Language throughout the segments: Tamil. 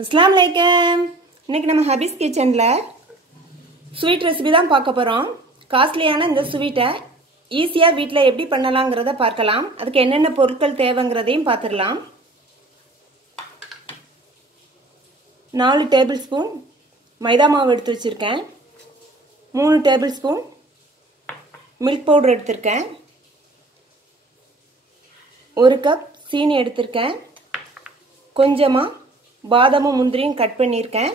अस्सलाम वालेकुम। இன்னைக்கு நம்ம ஹபீஸ் கிச்சன்ல ஸ்வீட் ரெசிபி தான் பார்க்க போறோம். காஸ்ட்லியான இந்த ஸ்வீட்டை ஈஸியா வீட்ல எப்படி பண்ணலாம்ங்கறத பார்க்கலாம். அதுக்கு என்னென்ன பொருட்கள் தேவைங்கறதையும் பார்த்திரலாம். 4 டேபிள் ஸ்பூன் மைதா மாவு எடுத்து வச்சிருக்கேன். 3 டேபிள் ஸ்பூன் மில்க் பவுடர் எடுத்துர்க்கேன். 1 கப் சீனி எடுத்துர்க்கேன். கொஞ்சமா பாதாமும் முந்திரியும் கட் பண்ணியிருக்கேன்.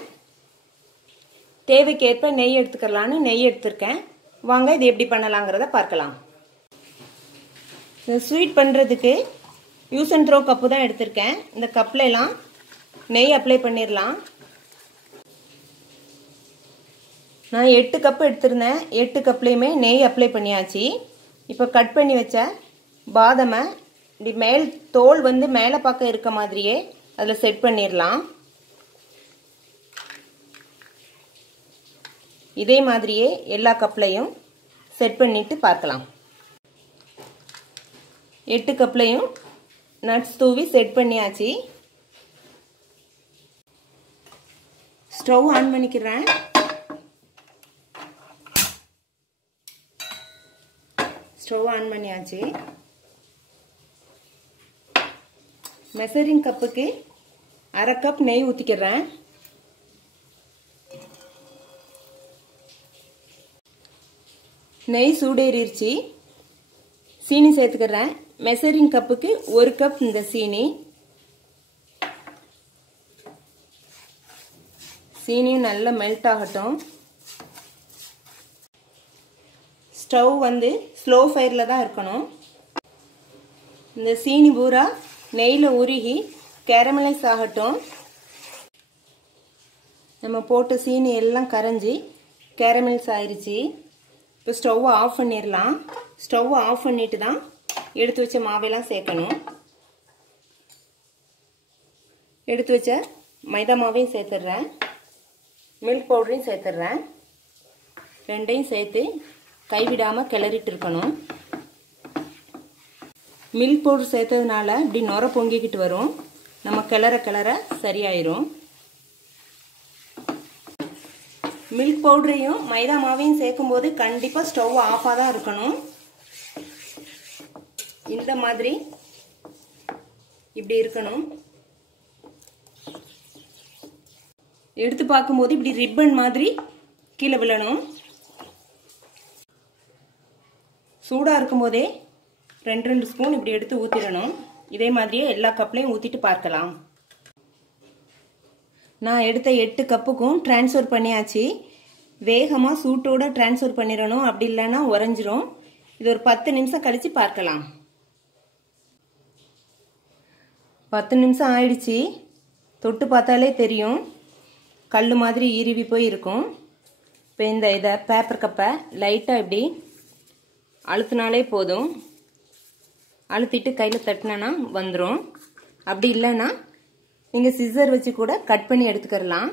தேவைக்கேற்ப நெய் எடுத்துக்கலான்னு நெய் எடுத்துருக்கேன். வாங்க இது எப்படி பண்ணலாங்கிறத பார்க்கலாம். இந்த ஸ்வீட் பண்ணுறதுக்கு யூஸ் அண்ட் த்ரோ கப்பு தான் எடுத்திருக்கேன். இந்த கப்பில் எல்லாம் நெய் அப்ளை பண்ணிடலாம். நான் 8 கப்பு எடுத்திருந்தேன். 8 கப்லேயுமே நெய் அப்ளை பண்ணியாச்சு. இப்போ கட் பண்ணி வச்ச பாதாமை இப்படி மேல் தோல் வந்து மேலே பக்கம் இருக்க மாதிரியே அதில் செட் பண்ணிடலாம். இதே மாதிரியே எல்லா கப்லையும் செட் பண்ணிட்டு பார்க்கலாம். 8 கப்லையும் நட்ஸ் தூவி செட் பண்ணியாச்சு. ஸ்டவ் ஆன் பண்ணிக்கிறேன். ஸ்டவ் ஆன் பண்ணியாச்சு. மெஷரிங் கப்புக்கு 1/2 கப் நெய் ஊற்றிக்கிறேன். நெய் சூடேறிடுச்சு. சீனி சேர்த்துக்கிறேன். மெஷரிங் கப்புக்கு 1 கப் இந்த சீனியும் நல்லா மெல்ட் ஆகட்டும். ஸ்டவ் வந்து ஸ்லோ ஃபயரில் தான் இருக்கணும். இந்த சீனி பூரா நெய்யில் உருகி கேரமலைஸ் ஆகட்டும். நம்ம போட்ட சீனி எல்லாம் கரைஞ்சி கேரமலைஸ் ஆயிடுச்சு. இப்போ ஸ்டவ் ஆஃப் பண்ணிடலாம். ஸ்டவ் ஆஃப் பண்ணிட்டு தான் எடுத்து வச்ச மாவையெல்லாம் சேர்க்கணும். எடுத்து வச்ச மைதா மாவையும் சேர்த்துடுறேன். மில்க் பவுடரையும் சேர்த்துடுறேன். ரெண்டையும் சேர்த்து கைவிடாமல் கிளறிட்டு இருக்கணும். மில்க் பவுடர் சேர்த்ததுனால இப்படி நுர பொங்கிக்கிட்டு வரும். நம்ம கிளற சரியாயிரும். மில்க் பவுடரையும் மைதா மாவையும் சேர்க்கும் போது கண்டிப்பாக ஸ்டவ் ஆஃபாக தான் இருக்கணும். இந்த மாதிரி இப்படி இருக்கணும். எடுத்து பார்க்கும்போது இப்படி ரிப்பன் மாதிரி கீழே விழணும். சூடாக இருக்கும்போதே 2 ஸ்பூன் இப்படி எடுத்து ஊற்றிடணும். இதே மாதிரியே எல்லா கப்லையும் ஊற்றிட்டு பார்க்கலாம். நான் எடுத்த 8 கப்புக்கும் டிரான்ஸ்ஃபர் பண்ணியாச்சு. வேகமாக சூட்டோட டிரான்ஸ்ஃபர் பண்ணிடணும். அப்படி இல்லைன்னா உறைஞ்சிரும். இது ஒரு 10 நிமிஷம் கழித்து பார்க்கலாம். 10 நிமிஷம் ஆயிடுச்சு. தொட்டு பார்த்தாலே தெரியும். கல் மாதிரி ஈருவி போய் இருக்கும். இப்போ இதை பேப்பர் கப்பை லைட்டாக இப்படி அழுத்தினாலே போதும். அழுத்திட்டு கையில் தட்டினா வந்துடும். அப்படி இல்லைன்னா நீங்கள் சிசர் வச்சு கூட கட் பண்ணி எடுத்துக்கலாம்.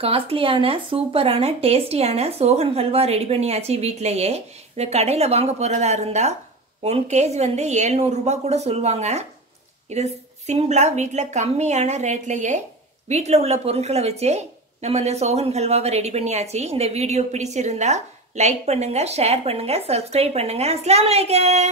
காஸ்ட்லியான சூப்பரான டேஸ்டியான சோஹன் ஹல்வா ரெடி பண்ணியாச்சு வீட்டிலையே. இதை கடையில் வாங்க போகிறதா இருந்தால் 1 kg வந்து 700 ரூபாய் கூட சொல்லுவாங்க. இது சிம்பிளாக வீட்டில் கம்மியான ரேட்லையே வீட்டில் உள்ள பொருட்களை வச்சு நம்ம இந்த சோஹன் ஹல்வாவை ரெடி பண்ணியாச்சு. இந்த வீடியோ பிடிச்சிருந்தா லைக் பண்ணுங்க, ஷேர் பண்ணுங்க, சப்ஸ்கிரைப் பண்ணுங்க. அஸ்ஸலாமு அலைக்கும்.